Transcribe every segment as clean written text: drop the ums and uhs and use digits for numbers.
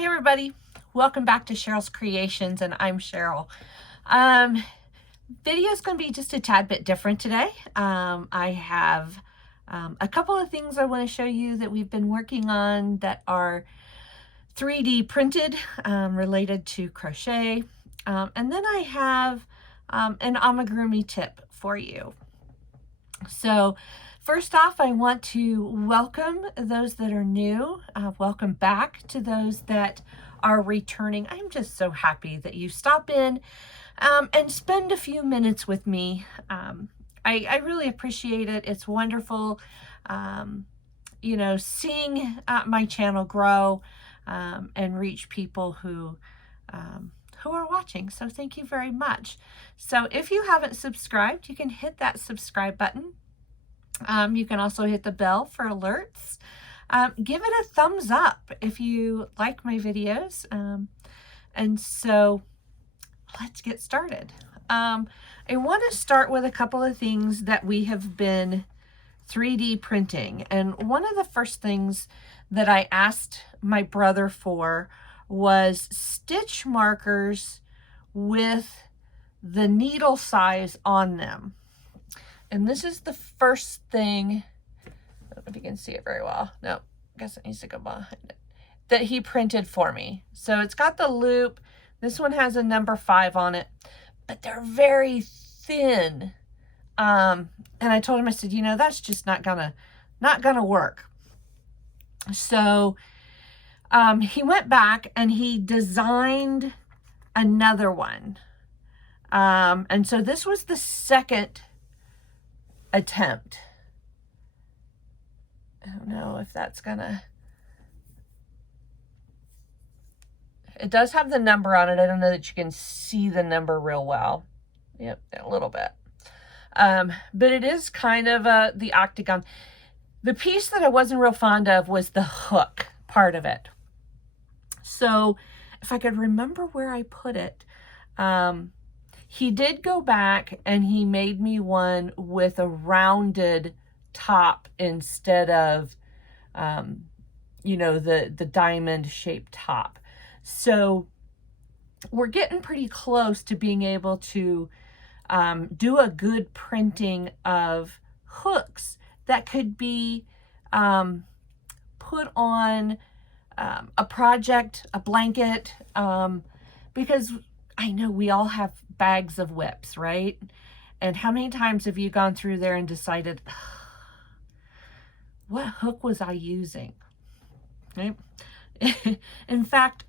Hi everybody, welcome back to Sheryl's Creations, and I'm Sheryl. Video is going to be just a tad bit different today. I have a couple of things I want to show you that we've been working on that are 3D printed, related to crochet, and then I have an amigurumi tip for you. So first off, I want to welcome those that are new. Welcome back to those that are returning. I'm just so happy that you stop in and spend a few minutes with me. I really appreciate it. It's wonderful, you know, seeing my channel grow and reach people who are watching. So thank you very much. So if you haven't subscribed, you can hit that subscribe button. You can also hit the bell for alerts. Give it a thumbs up if you like my videos. And so let's get started. I want to start with a couple of things that we have been 3D printing. And one of the first things that I asked my brother for was stitch markers with the needle size on them. And this is the first thing, I don't know if you can see it very well. No, I guess it needs to go behind it, that he printed for me. So it's got the loop. This one has a number 5 on it, but they're very thin. And I told him, I said, you know, that's just not gonna work. So he went back and he designed another one. And so this was the second attempt. I don't know if that's gonna, it does have the number on it. I don't know that you can see the number real well. Yep, a little bit. But it is kind of the octagon. The piece that I wasn't real fond of was the hook part of it. So if I could remember where I put it, he did go back and he made me one with a rounded top instead of, you know, the diamond shaped top. So we're getting pretty close to being able to do a good printing of hooks that could be put on a project, a blanket, because I know we all have bags of whips, right? And how many times have you gone through there and decided, what hook was I using? Right? In fact,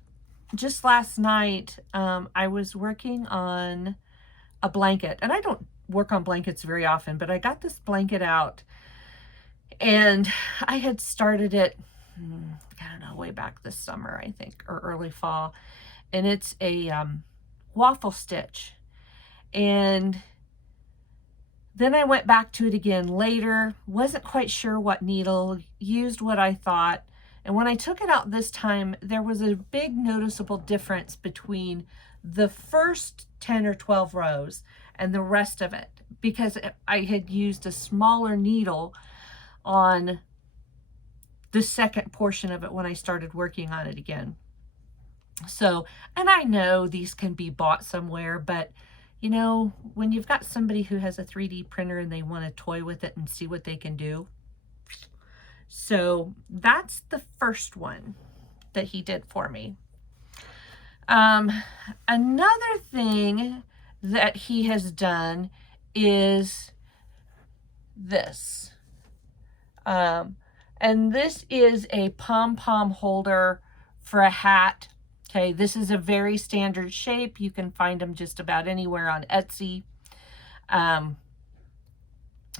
just last night, I was working on a blanket, and I don't work on blankets very often, but I got this blanket out and I had started it, I don't know, way back this summer, I think, or early fall. And it's a waffle stitch. And then I went back to it again later, wasn't quite sure what needle, used what I thought. And when I took it out this time, there was a big noticeable difference between the first 10 or 12 rows and the rest of it, because I had used a smaller needle on the second portion of it when I started working on it again. So, and I know these can be bought somewhere, but you know, when you've got somebody who has a 3D printer and they want to toy with it and see what they can do. So that's the first one that he did for me. Another thing that he has done is this. And this is a pom-pom holder for a hat. Okay, this is a very standard shape. You can find them just about anywhere on Etsy.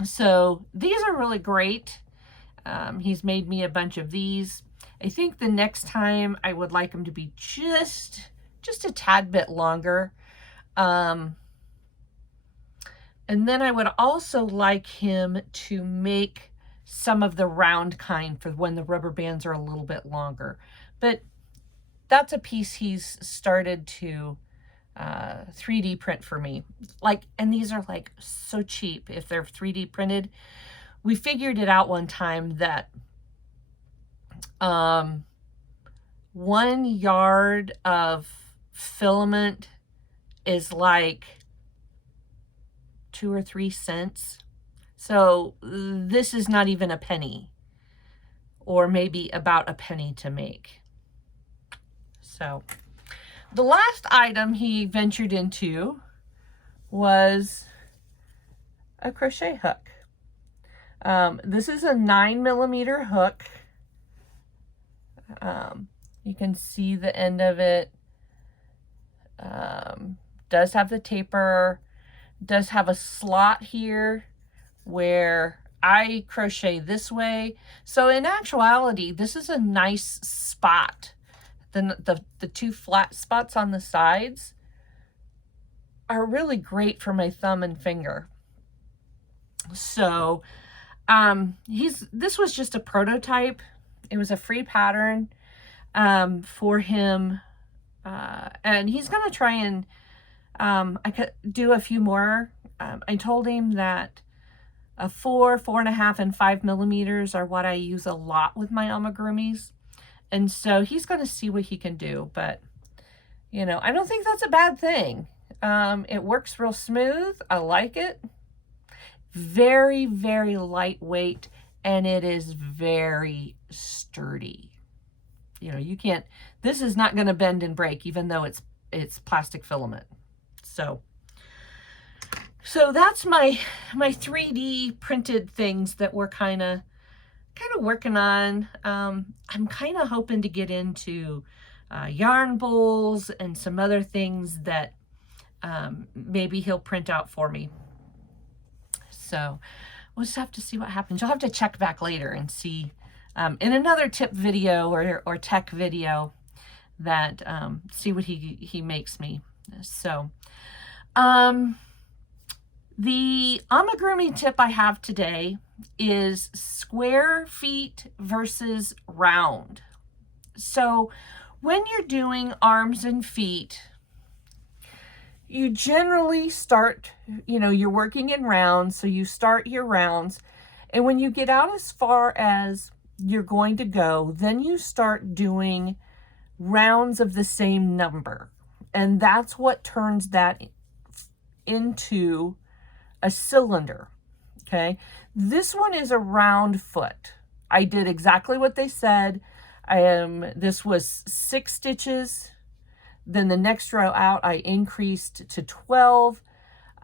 So these are really great. He's made me a bunch of these. I think the next time I would like them to be just a tad bit longer. And then I would also like him to make some of the round kind for when the rubber bands are a little bit longer. But that's a piece he's started to 3D print for me. Like, and these are like so cheap if they're 3D printed. We figured it out one time that 1 yard of filament is like 2 or 3 cents. So this is not even a penny, or maybe about a penny to make. So the last item he ventured into was a crochet hook. This is a 9mm hook. You can see the end of it. Does have the taper, does have a slot here where I crochet this way. So in actuality, this is a nice spot. The two flat spots on the sides are really great for my thumb and finger. So this was just a prototype. It was a free pattern for him, and he's gonna try and I could do a few more. I told him that a 4, 4.5, and 5mm are what I use a lot with my amigurumis, and so he's gonna see what he can do. But you know, I don't think that's a bad thing. It works real smooth. I like it. Very, very lightweight, and it is very sturdy. You know, you can't, this is not going to bend and break, even though it's plastic filament. So that's my 3D printed things that we're kind of working on. I'm kind of hoping to get into yarn bowls and some other things that maybe he'll print out for me. So we'll just have to see what happens. You'll have to check back later and see in another tip video or tech video that see what he makes me. So the amigurumi tip I have today is square feet versus round. So when you're doing arms and feet, you generally start, you know, you're working in rounds, so you start your rounds, and when you get out as far as you're going to go, then you start doing rounds of the same number, and that's what turns that into a cylinder. Okay, this one is a round foot. I did exactly what they said. This was 6 stitches. Then the next row out, I increased to 12.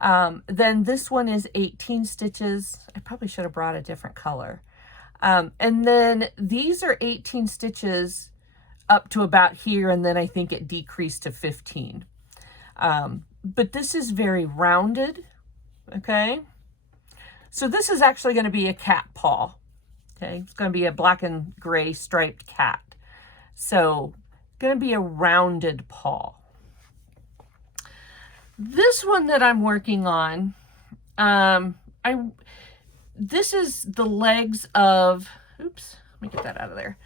Then this one is 18 stitches. I probably should have brought a different color. And then these are 18 stitches up to about here, and then I think it decreased to 15. But this is very rounded, okay? So this is actually going to be a cat paw, okay? It's going to be a black and gray striped cat. So going to be a rounded paw. This one that I'm working on, this is the legs of, oops, let me get that out of there.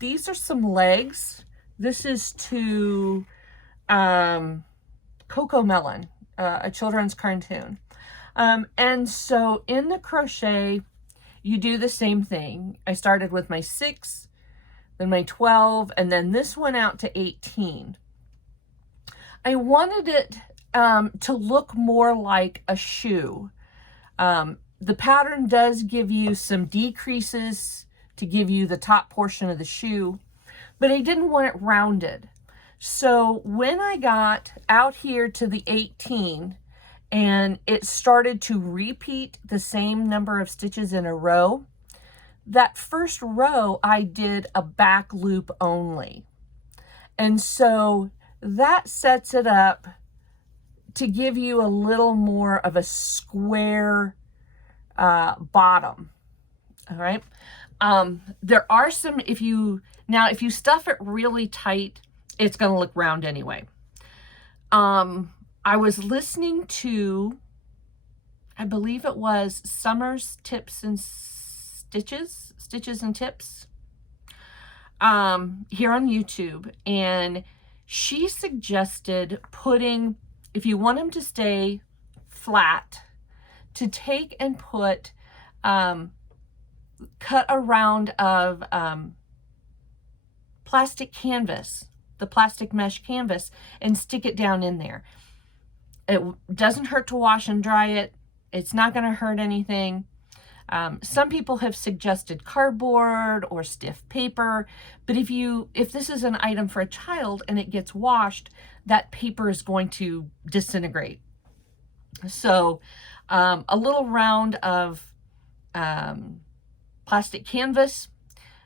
These are some legs. This is to Coco Melon, a children's cartoon. And so in the crochet, you do the same thing. I started with my 6, then my 12, and then this one out to 18. I wanted it to look more like a shoe. The pattern does give you some decreases to give you the top portion of the shoe, but I didn't want it rounded. So when I got out here to the 18 and it started to repeat the same number of stitches in a row, that first row I did a back loop only. And so that sets it up to give you a little more of a square bottom. All right. There are some, if you stuff it really tight, it's going to look round anyway. I was listening to, I believe it was Summer's Tips and Stitches and Tips, here on YouTube, and she suggested putting, if you want them to stay flat, to take and put, cut a round of plastic canvas, the plastic mesh canvas, and stick it down in there. It doesn't hurt to wash and dry it. It's not going to hurt anything. Some people have suggested cardboard or stiff paper, but if this is an item for a child and it gets washed, that paper is going to disintegrate. So a little round of plastic canvas.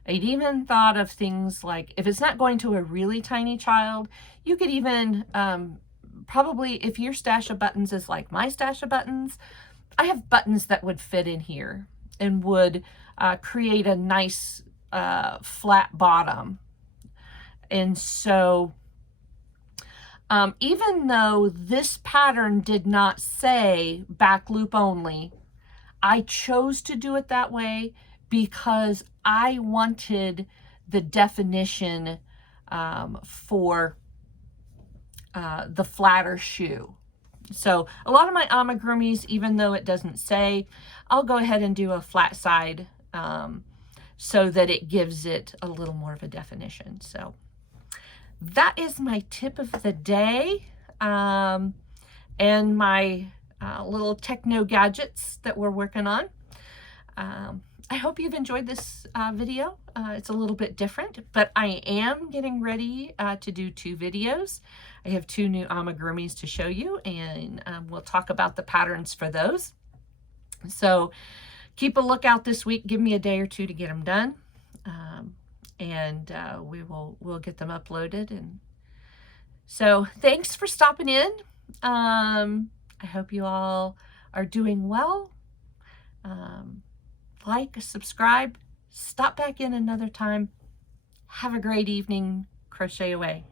I'd even thought of things like, if it's not going to a really tiny child, you could even probably, if your stash of buttons is like my stash of buttons, I have buttons that would fit in here and would create a nice flat bottom. And so even though this pattern did not say back loop only, I chose to do it that way because I wanted the definition for the flatter shoe. So a lot of my amigurumis, even though it doesn't say, I'll go ahead and do a flat side so that it gives it a little more of a definition. So that is my tip of the day and my little techno gadgets that we're working on. I hope you've enjoyed this video. It's a little bit different, but I am getting ready to do 2 videos. I have 2 new amigurumis to show you, and we'll talk about the patterns for those. So keep a lookout this week. Give me a day or 2 to get them done, and we'll get them uploaded. And so thanks for stopping in. I hope you all are doing well. Like, subscribe, stop back in another time. Have a great evening. Crochet away.